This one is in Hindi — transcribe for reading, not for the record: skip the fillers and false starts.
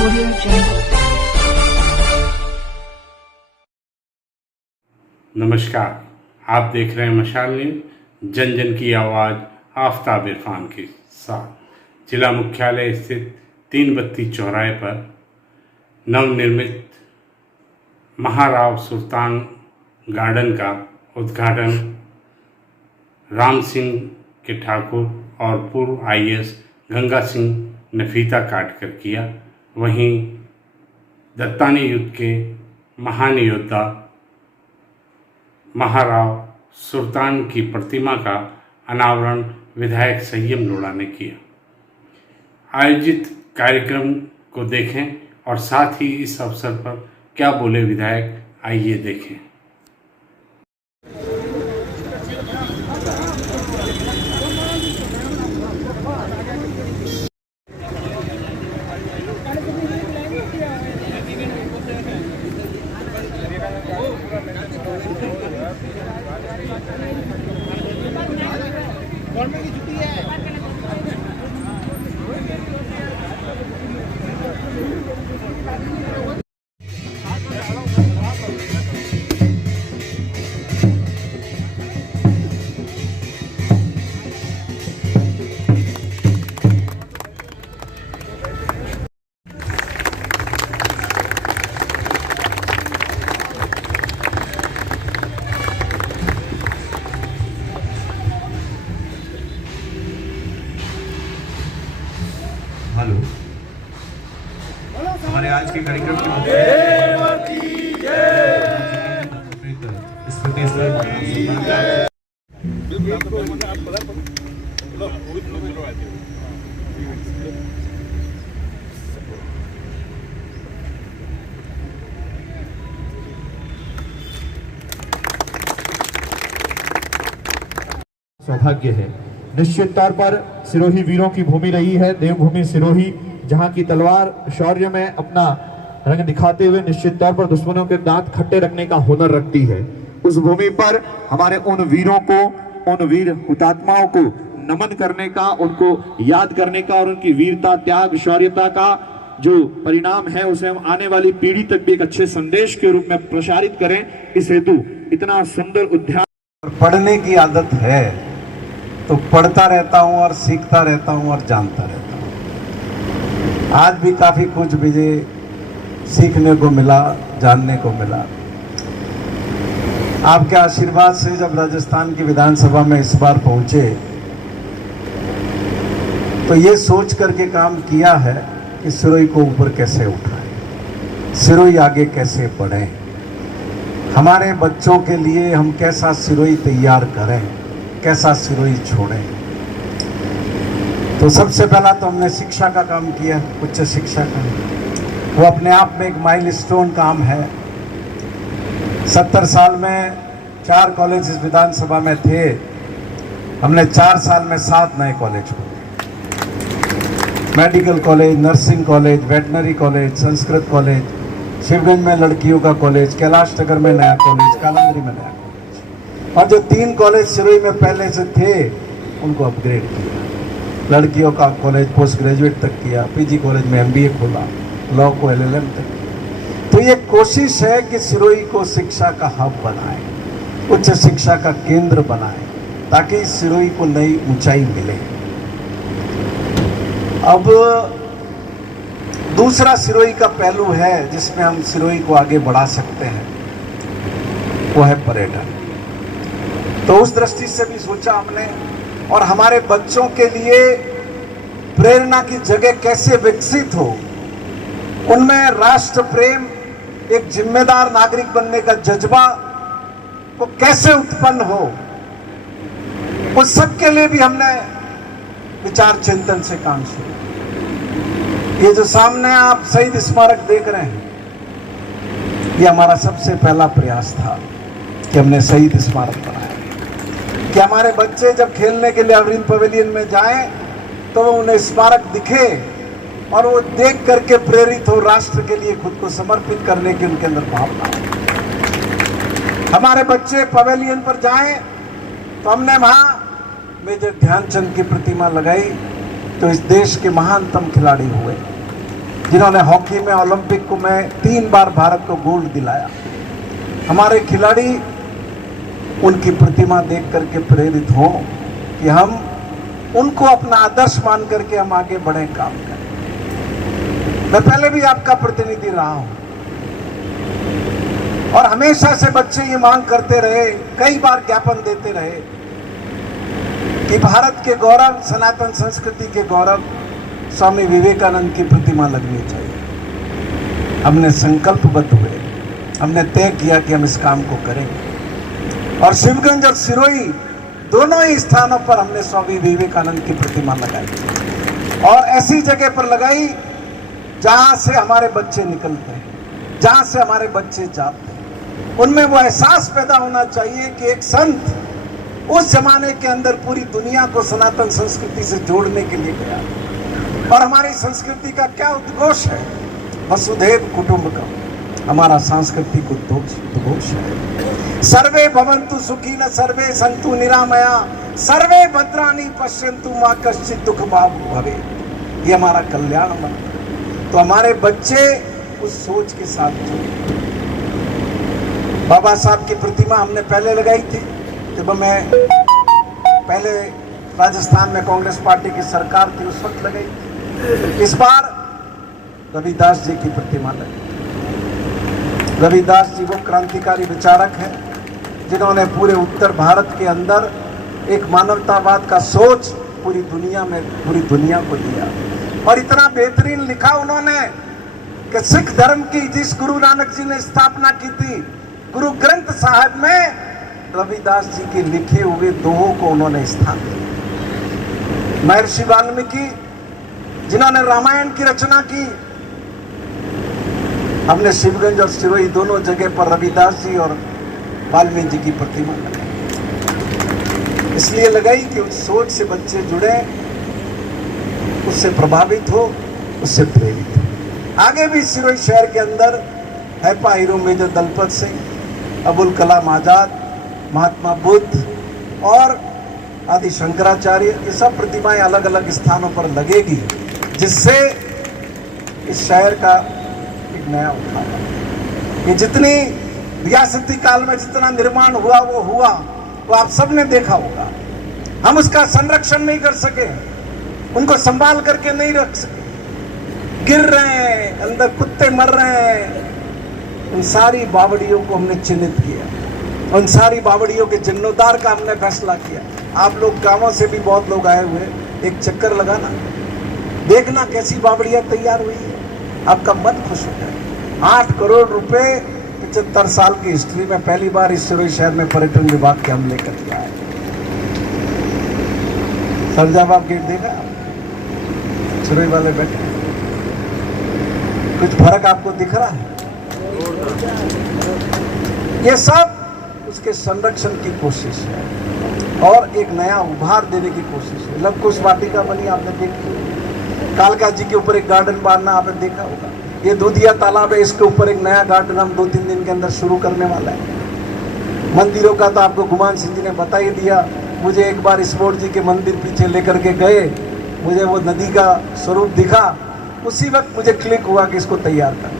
Audio Jungle. नमस्कार, आप देख रहे हैं मशाल न्यूज, जन जन की आवाज़ आफ्ताब इरफान के साथ। जिला मुख्यालय स्थित 3 बत्ती चौराहे पर नवनिर्मित महाराव सुल्तान गार्डन का उद्घाटन राम सिंह के ठाकुर और पूर्व आईएएस गंगा सिंह ने फीता काट कर किया। वहीं दत्तानी युद्ध के महान योद्धा महाराव सुल्तान की प्रतिमा का अनावरण विधायक संयम लोढ़ा ने किया। आयोजित कार्यक्रम को देखें और साथ ही इस अवसर पर क्या बोले विधायक, आइए देखें। गवर्नमेंट की छुट्टी है। हेलो, हमारे आज के कार्यक्रम के सौभाग्य है। निश्चित तौर पर सिरोही वीरों की भूमि रही है, देवभूमि सिरोही, जहां की तलवार शौर्य में अपना रंग दिखाते हुए निश्चित तौर पर दुश्मनों के दांत खट्टे रखने का हुनर रखती है। उस भूमि पर हमारे उन वीरों को, उन वीर हुतात्माओं को नमन करने का, उनको याद करने का और उनकी वीरता, त्याग, शौर्यता का जो परिणाम है उसे हम आने वाली पीढ़ी तक भी एक अच्छे संदेश के रूप में प्रसारित करें, इस हेतु इतना सुंदर उद्यान। पढ़ने की आदत है तो पढ़ता रहता हूं और सीखता रहता हूं और जानता रहता हूं। आज भी काफी कुछ मुझे सीखने को मिला, जानने को मिला। आपके आशीर्वाद से जब राजस्थान की विधानसभा में इस बार पहुंचे तो ये सोच करके काम किया है कि सिरोही को ऊपर कैसे उठाएं, सिरोही आगे कैसे बढ़े, हमारे बच्चों के लिए हम कैसा सिरोही तैयार करें, कैसा सिरोही छोड़ें। तो सबसे पहला तो हमने शिक्षा का काम किया, उच्च शिक्षा का। वो अपने आप में एक माइलस्टोन काम है। 70 साल में 4 कॉलेज इस विधानसभा में थे, हमने 4 साल में 7 नए कॉलेज खोले। Medical college, nursing college, veterinary college, Sanskrit college, Shivganj में लड़कियों का कॉलेज, कैलाश नगर में नया कॉलेज, कालंदरी में नया कॉलेज, और जो 3 कॉलेज सिरोही में पहले से थे उनको अपग्रेड किया। लड़कियों का कॉलेज पोस्ट ग्रेजुएट तक किया, पीजी कॉलेज में एमबीए खोला, लॉ को एलएलएम तक किया। तो ये कोशिश है कि सिरोही को शिक्षा का हब बनाए, उच्च शिक्षा का केंद्र बनाए, ताकि सिरोही को नई ऊंचाई मिले। अब दूसरा सिरोही का पहलू है जिसमें हम सिरोही को आगे बढ़ा सकते हैं, वो है पर्यटन। तो उस दृष्टि से भी सोचा हमने, और हमारे बच्चों के लिए प्रेरणा की जगह कैसे विकसित हो, उनमें राष्ट्र प्रेम, एक जिम्मेदार नागरिक बनने का जज्बा को कैसे उत्पन्न हो, उस सब के लिए भी हमने विचार चिंतन से काम शुरू। ये जो सामने आप शहीद स्मारक देख रहे हैं, ये हमारा सबसे पहला प्रयास था कि हमने शहीद स्मारक बनाया, कि हमारे बच्चे जब खेलने के लिए अरविंद पवेलियन में जाएं तो उन्हें स्मारक दिखे और वो देख करके प्रेरित हो, राष्ट्र के लिए खुद को समर्पित करने की उनके अंदर भावना हो। हमारे बच्चे पवेलियन पर जाएं तो हमने वहां मेजर ध्यानचंद की प्रतिमा लगाई, तो इस देश के महानतम खिलाड़ी हुए। जिन्होंने हॉकी में ओलंपिक में 3 बार भारत को गोल्ड दिलाया। हमारे खिलाड़ी उनकी प्रतिमा देख करके प्रेरित हों कि हम उनको अपना आदर्श मान करके हम आगे बढ़े, काम करें। मैं पहले भी आपका प्रतिनिधि रहा हूं और हमेशा से बच्चे ये मांग करते रहे, कई बार ज्ञापन देते रहे कि भारत के गौरव, सनातन संस्कृति के गौरव स्वामी विवेकानंद की प्रतिमा लगनी चाहिए। हमने संकल्पबद्ध हुए, हमने तय किया कि हम इस काम को करेंगे और शिवगंज और सिरोही दोनों ही स्थानों पर हमने स्वामी विवेकानंद की प्रतिमा लगाई और ऐसी जगह पर लगाई जहां से हमारे बच्चे निकलते हैं, जहां से हमारे बच्चे जाते हैं। उनमें वो एहसास पैदा होना चाहिए कि एक संत उस जमाने के अंदर पूरी दुनिया को सनातन संस्कृति से जोड़ने के लिए गया और हमारी संस्कृति का क्या उद्घोष है, वसुधैव कुटुंबकम, हमारा सांस्कृतिक उद्घोष है। सर्वे भवन्तु सुखिनः, सर्वे सन्तु निरामया, सर्वे भद्राणि पश्यन्तु मा कश्चित् दुःखभाग् भवेत्। ये हमारा कल्याण मंत्र। तो हमारे बच्चे उस सोच के साथ जुड़े। बाबा साहब की प्रतिमा हमने पहले लगाई थी जब मैं पहले राजस्थान में कांग्रेस पार्टी की सरकार थी, उस वक्त लगाई थी। इस बार रविदास जी की प्रतिमा लगी। रविदास जी वो क्रांतिकारी विचारक हैं जिन्होंने पूरे उत्तर भारत के अंदर एक मानवतावाद का सोच पूरी दुनिया को दिया और इतना बेहतरीन लिखा उन्होंने कि सिख धर्म की जिस गुरु नानक जी ने स्थापना की थी, गुरु ग्रंथ साहिब में रविदास जी के लिखे हुए दोहों को उन्होंने स्थान दिया। महर्षि वाल्मीकि जिन्होंने रामायण की रचना की, हमने शिवगंज और सिरोही दोनों जगह पर रविदास जी और वाल्मीकि जी की प्रतिमा लगाई। इसलिए लगाई कि उस सोच से बच्चे जुड़े, उससे प्रभावित हो, उससे प्रेरित हो। आगे भी सिरोही शहर के अंदर हैपा हीरो मेजर दलपत सिंह, अबुल कलाम आजाद, महात्मा बुद्ध और आदि शंकराचार्य, ये सब प्रतिमाएं अलग अलग स्थानों पर लगेगी, जिससे इस शहर का एक नया उठाव। ये जितनी रियासती काल में जितना निर्माण हुआ वो आप सबने देखा होगा। हम उसका संरक्षण नहीं कर सके, उनको संभाल करके नहीं रख सके, गिर रहे हैं, अंदर कुत्ते मर रहे हैं। उन सारी बावड़ियों को हमने चिन्हित किया, उन सारी बावड़ियों के जीर्णोद्धार का हमने फैसला किया। आप लोग गांवों से भी बहुत लोग आए हुए, एक चक्कर लगाना, देखना कैसी बावड़ियां तैयार हुई है, आपका मन खुश हो जाए। 8 करोड़ रुपए 75 साल की हिस्ट्री में पहली बार इस सिरोही शहर में पर्यटन विभाग के हम लेकर के आए। सरजाबाब गेट देखा, सिरोही वाले बैठे, कुछ फर्क आपको दिख रहा है? ये सब उसके संरक्षण की कोशिश है और एक नया उभार देने की कोशिश है। लव कुश वाटिका बनी, आपने देखी। कालका जी के ऊपर एक गार्डन बांधना आपने देखा होगा। ये दूधिया तालाब है, इसके ऊपर एक नया गार्डन हम 2-3 दिन के अंदर शुरू करने वाला है। मंदिरों का तो आपको गुमान सिंह जी ने बता ही दिया। मुझे एक बार स्पोर्ट जी के मंदिर पीछे लेकर के गए, मुझे वो नदी का स्वरूप दिखा, उसी वक्त मुझे क्लिक हुआ कि इसको तैयार करना।